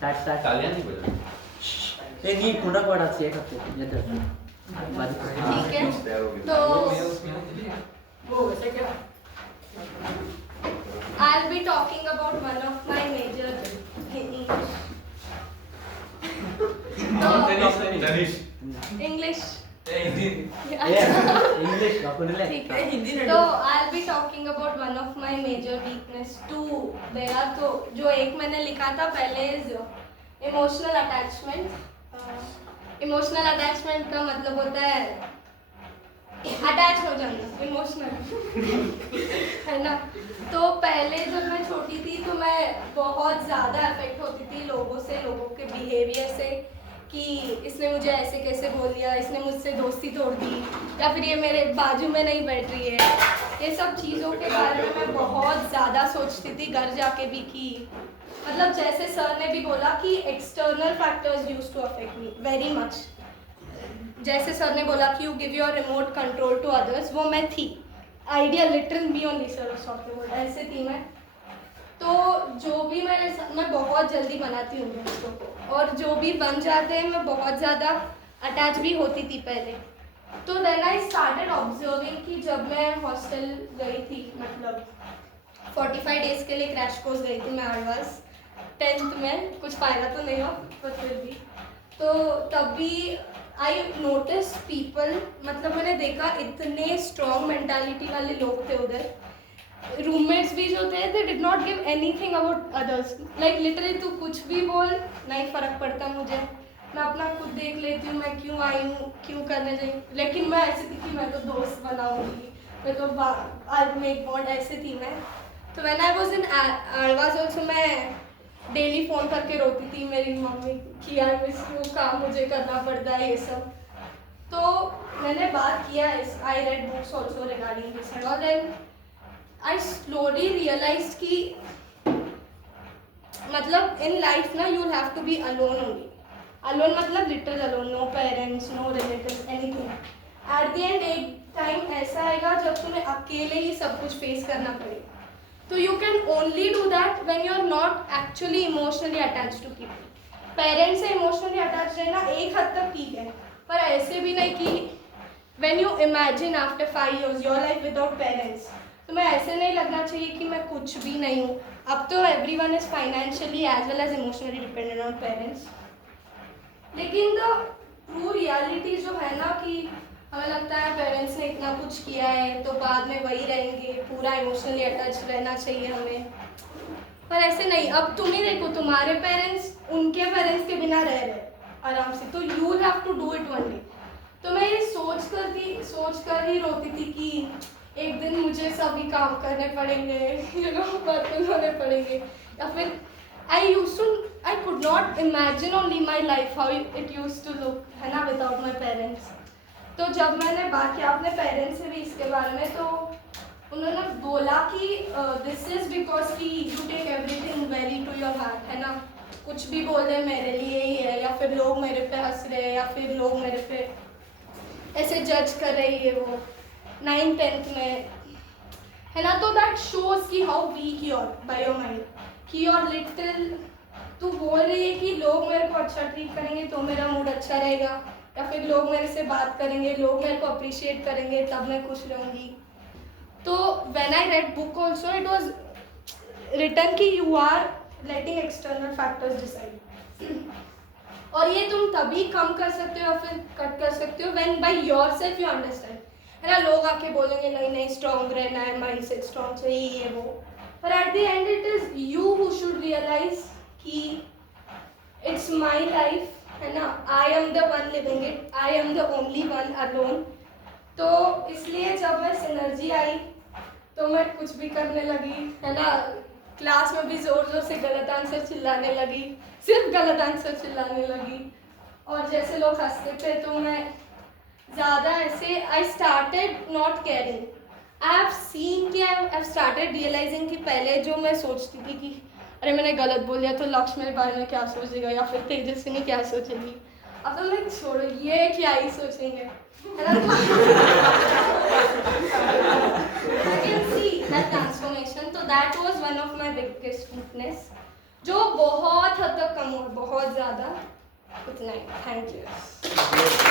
Start तालियां नहीं बजा ते नी कोणाक वाढायची आहे का ते येतं ठीक है तो I'll be talking about one of my major Tanish English English वापरले ठीक है तो I'll be talking about one of my major weakness too there are तो जो एक मैंने लिखा था पहले is emotional attachment emotional attachment का मतलब होता है अटैच हो जाना इमोशनल है ना। तो पहले जब मैं छोटी थी तो मैं बहुत ज़्यादा अफेक्ट होती थी लोगों के बिहेवियर से कि इसने मुझे ऐसे कैसे बोल दिया, इसने मुझसे दोस्ती तोड़ दी, या फिर ये मेरे बाजू में नहीं बैठ रही है। ये सब चीज़ों के बारे में मैं बहुत ज़्यादा सोचती थी घर जाके भी कि मतलब जैसे सर ने भी बोला कि external factors used to affect me very much. जैसे सर ने बोला कि you give your remote control to others, वो मैं थी। Idea literal me only sir ऐसे थी मैं। तो जो भी मैं बहुत जल्दी बनाती हूँ दोस्तों को, और जो भी बन जाते हैं मैं बहुत ज़्यादा अटैच भी होती थी पहले। तो देन आई स्टार्टेड ऑब्जर्विंग कि जब मैं हॉस्टल गई थी, मतलब 45 डेज के लिए क्रैश कोर्स गई थी मैं आरवास 10th में, कुछ फायदा तो नहीं हो पर फिर भी। तो तब भी आई नोटिस पीपल, मतलब मैंने देखा इतने स्ट्रॉन्ग मेंटालिटी वाले लोग थे उधर। रूममेट्स भी जो थे they did not give anything about others, like literally तू कुछ भी बोल नहीं फ़र्क पड़ता मुझे, मैं अपना खुद देख लेती हूँ, मैं क्यों आई हूँ, क्यों करने जाई। लेकिन मैं ऐसी थी कि मैं तो दोस्त बनाऊँगी, मैं तो आई मेक बॉन्ड, ऐसे थी मैं। तो व्हेन आई वाज इन आरवास ऑल्सो मैं डेली फ़ोन करके रोती थी मेरी मम्मी कि यार इसको काम मुझे करना पड़ता है ये सब। तो मैंने बात किया, I read books also regarding this and all, then I slowly realize कि मतलब इन लाइफ ना you have to be alone only. Alone मतलब literal alone, no parents, no relatives, anything. At the end एक time ऐसा आएगा जब तुम्हें अकेले ही सब कुछ फेस करना पड़ेगा। तो you can only do that when you are not actually emotionally attached to people. Parents से इमोशनली अटैच रहना एक हद तक ठीक है, पर ऐसे भी नहीं कि when you imagine after 5 years your life without parents, तुम्हें ऐसे नहीं लगना चाहिए कि मैं कुछ भी नहीं हूँ। अब तो everyone is financially as well as emotionally dependent on parents, लेकिन the true reality जो है ना कि हमें लगता है पेरेंट्स ने इतना कुछ किया है तो बाद में वही रहेंगे, पूरा इमोशनली अटैच रहना चाहिए हमें, पर ऐसे नहीं। अब तुम ही देखो, तुम्हारे पेरेंट्स उनके पेरेंट्स के बिना रह रहे आराम से, तो you have to do it one day. तो मैं ये सोच कर ही रोती थी कि एक दिन मुझे सभी काम करने पड़ेंगे, बर्तन धोने पड़ेंगे, या फिर I could not imagine only my life how it used to look, है ना, without my parents। तो जब मैंने बात किया अपने पेरेंट्स से भी इसके बारे में, तो उन्होंने बोला कि दिस इज़ बिकॉज कि you take everything very to your heart, है ना, कुछ भी बोल रहे मेरे लिए ही है, या फिर लोग मेरे पे हंस रहे हैं, या फिर लोग मेरे पे ऐसे जज कर रही है वो 9th-10th में, है ना। तो दैट शोज कि how weak your by your mind, कि योर लिटिल, तू बोल रही है कि लोग मेरे को अच्छा ट्रीट करेंगे तो मेरा मूड अच्छा रहेगा, या फिर लोग मेरे से बात करेंगे, लोग मेरे को अप्रिशिएट करेंगे तब मैं खुश रहूँगी। तो when I read book also it was written कि you are letting external factors decide, और ये तुम तभी कम कर सकते हो या फिर कट कर सकते हो when by yourself you understand, है ना। लोग आके बोलेंगे नहीं स्ट्रॉन्ग रहना है, माइंड सेट स्ट्रॉन्ग चाहिए, ये वो, पर at the end it is you who should realise कि इट्स माई लाइफ, है ना, I am the one living it, I am the only one alone. तो इसलिए जब मैं सिनर्जी आई तो मैं कुछ भी करने लगी, है ना, क्लास में भी ज़ोर ज़ोर से गलत आंसर चिल्लाने लगी, सिर्फ गलत आंसर चिल्लाने लगी, और जैसे लोग हंसते थे तो मैं ज़्यादा ऐसे I started not caring. I have seen कि आई हैव स्टार्टेड रियलाइजिंग कि पहले जो मैं सोचती थी कि अरे मैंने गलत बोल दिया तो लक्ष्य मेरे बारे में क्या सोचेगा, या फिर तेजस्विनी क्या सोचेगी, अब तो मैं छोड़ो ये क्या ही सोचेंगे, है ना। I can see that transformation, तो that was one of my biggest weakness, जो बहुत हद तक कम हुआ, ज़्यादा। इतना ही, थैंक यू।